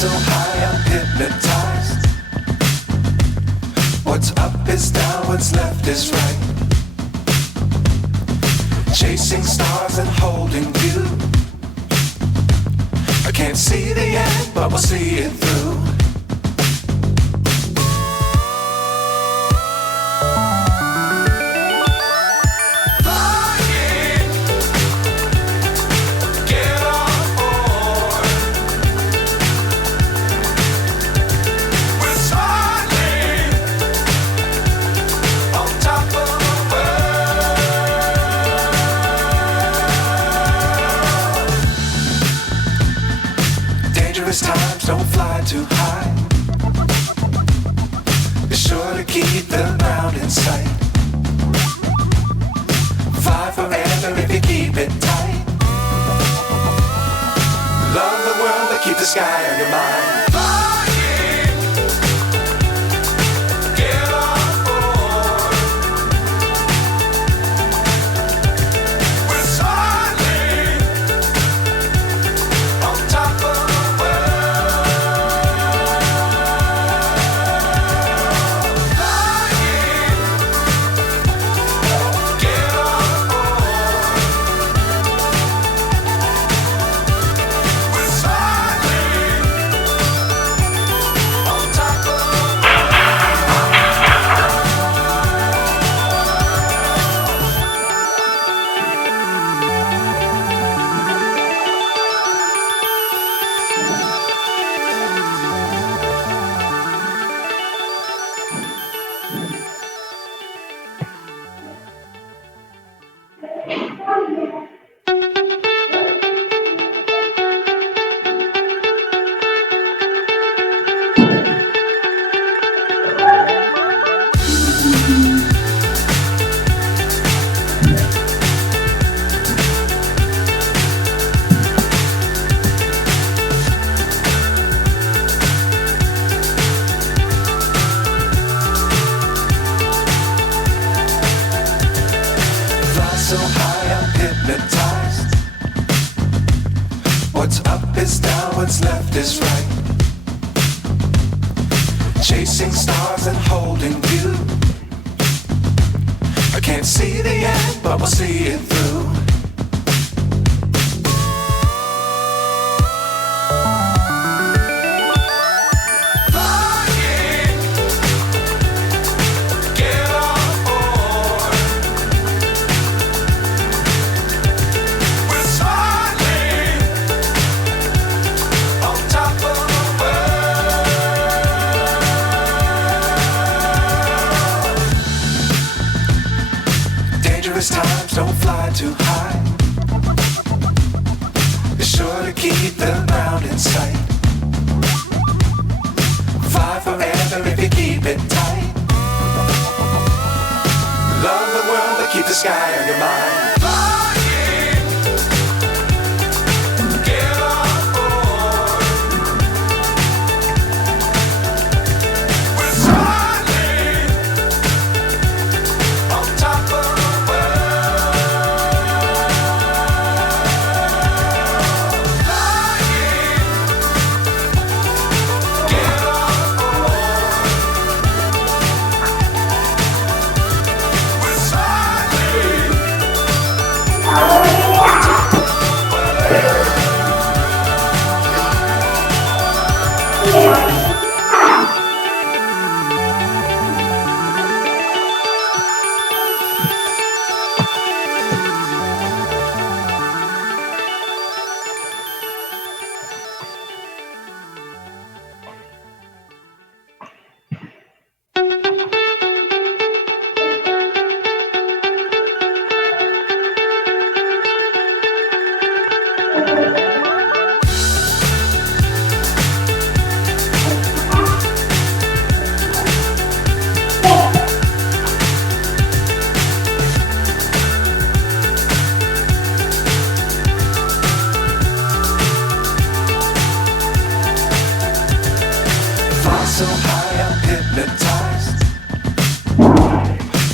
so high, I'm hypnotized. What's up is down, what's left is right. Chasing stars and holding you. I can't see the end, but we'll see it through. Times don't fly too high. Be sure to keep the ground in sight. Fly forever if you keep it tight. Love the world but keep the sky on your mind. So high, I'm hypnotized. What's up is down, what's left is right. Chasing stars and holding you. I can't see the end, but we'll see it through. Times don't fly too high. Be sure to keep the ground in sight. Fly forever if you keep it tight. Love the world but keep the sky on your mind. So high, I'm hypnotized.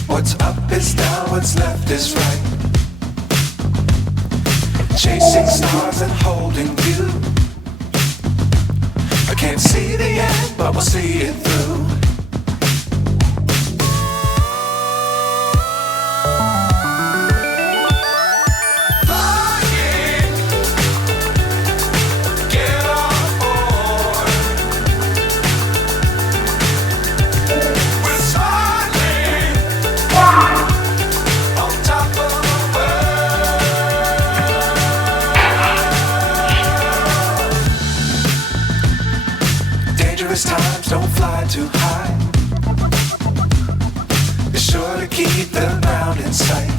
What's up is down, what's left is right. Chasing stars and holding you. I Can't see the end, but we'll see it through. Flying, get on board. We're smiling on top of the world. Dangerous times, don't fly too high. Be sure to keep the ground in sight.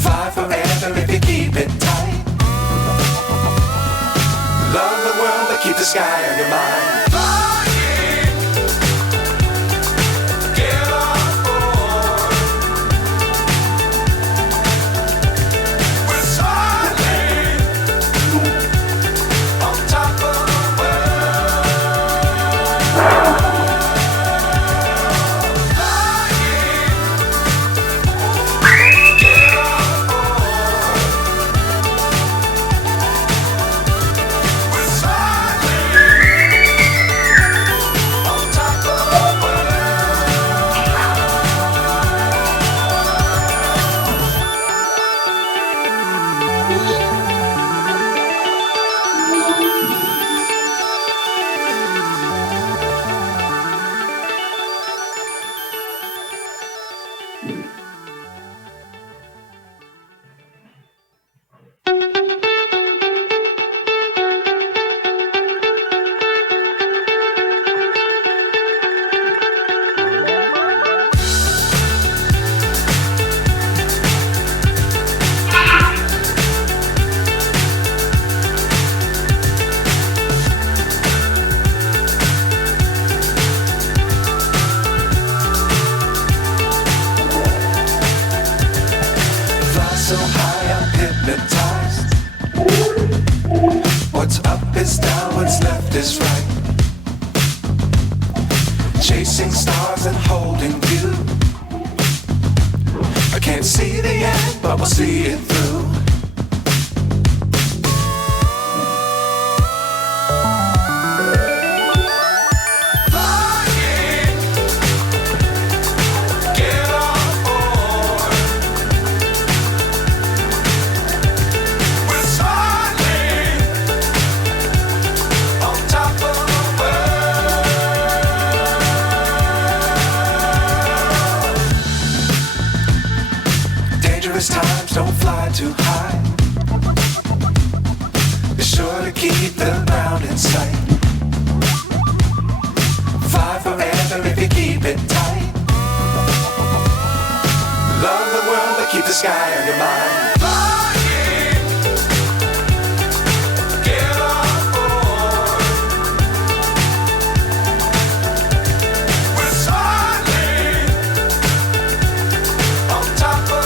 Fly forever if you keep it tight. Love the world, but keep the sky on your mind. Flying, get on board. We're smiling on top of the so high I'm hypnotized. What's up is down, what's left is right. Chasing stars and holding you. I can't see the end, but we'll see it through. Times don't fly too high. Be sure to keep the ground in sight. Fly forever if you keep it tight. Love the world, but keep the sky on your mind. Flying, get on board. We're smiling on top of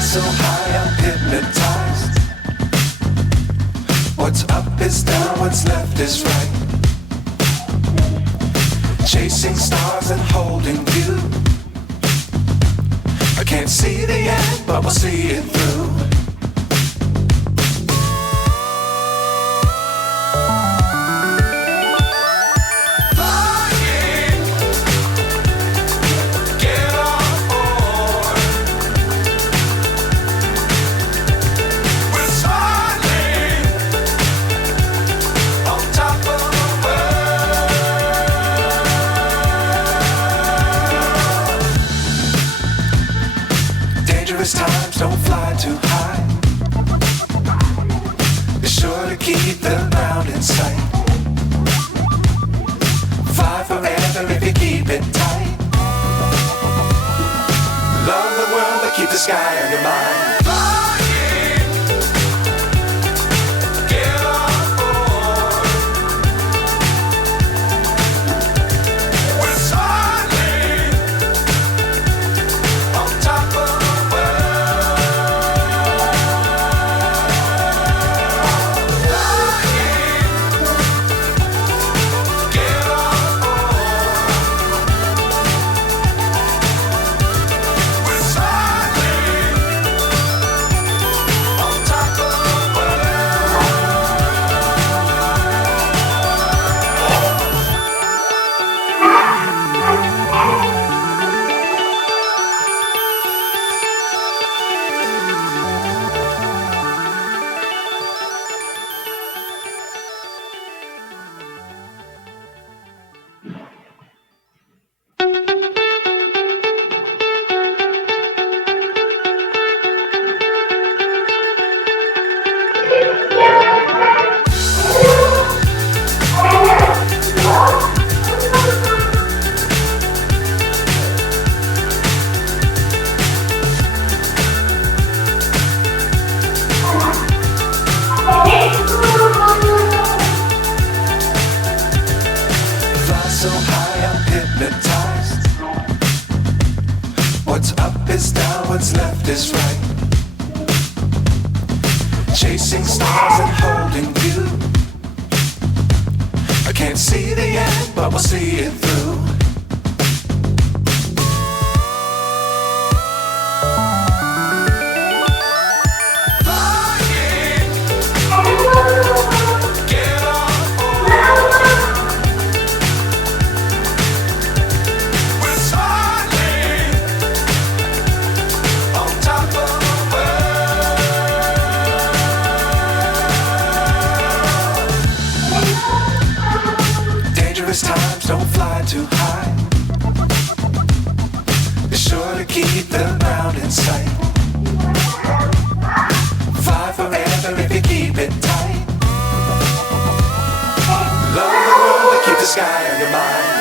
so high I'm hypnotized. What's up is down, what's left is right. Chasing stars and holding you. I can't see the end, but we'll see it through. Flying, get don't fly too high. Be sure to keep the ground in sight. Fly forever if you keep it tight. Love the world, but keep the sky on your mind. Flying, get on board. We're soaring on top of the world. Flying, get on board. We're soaring on top of the world. Fly so high, I'm hypnotized. What's up is down, what's left is right. Chasing stars and holding you. I can't see the end, but we'll see it through. Flying, get on board. We're soaring on top of the world. Dangerous times, don't fly too high. Be sure to keep the ground in sight. Fly forever if you keep it tight. Love the world, but keep the sky on your mind.